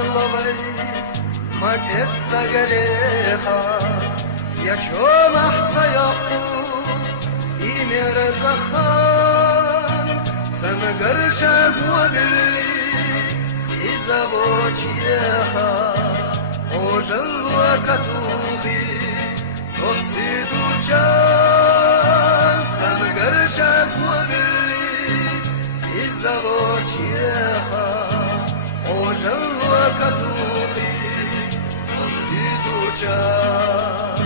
اللبي ما تتسجليخا يا شو محصى يقو إيمير زخان سمقرشك وباللي إذا بوشيخا وجل وكتوخي تصدي دوشان سمقرشك وباللي إذا بوشيخا وجل وكتوخي تصدي دوشان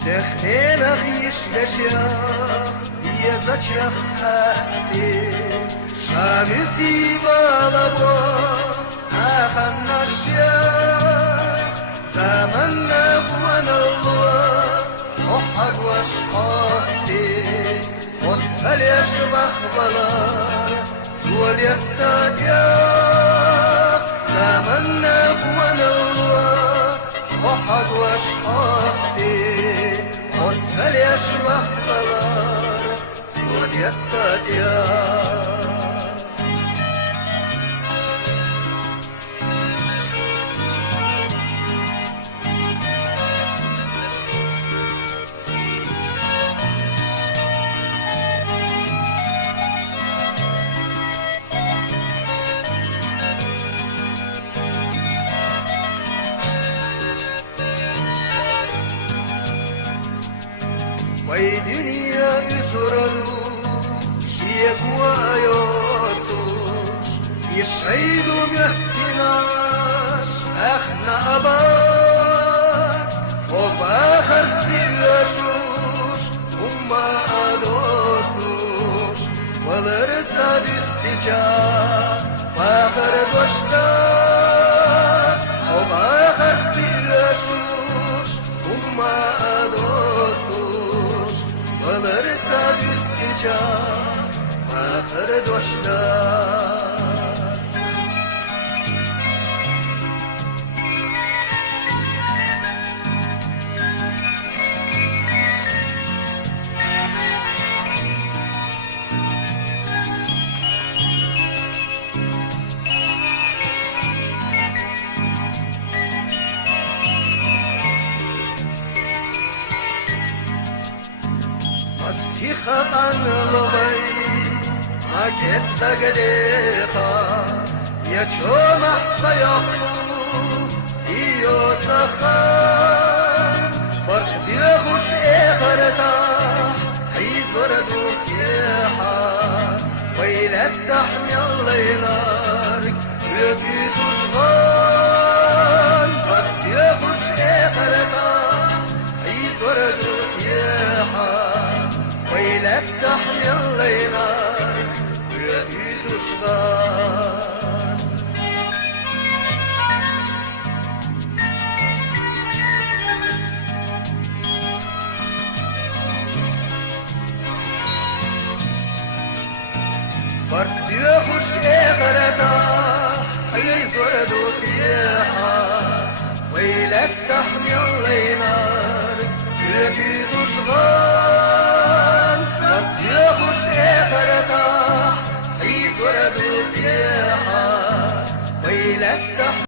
تخيل غيش لشيخ يزجخ أختي شامسي بالبو أخنا الشيخ زمن نقوان الله وحق واشقاستي وصل يشبخ بلار تول يتاجيخ زمن نقوان الله وحق واشقاستي وصل يشبخ بلار تول يتاجيخ وي دنيا يسرلو شيك ويوتوش يشهدوا مهتناش اخنا ابات وباخر تلاشوش وما ادوسوش ولرتاد استجاب باخر دوشتات وباخر تلاشوش وما ادوسوش ولرتاد استجاب باخر دوشتات مسيخة عن لبي ما كتسجليخا يا شو محصى يقو إيو تخان برخ بيخوش إخرتا حيزر دوتيحا ويلك تحمي الله ينارك ويبيتوش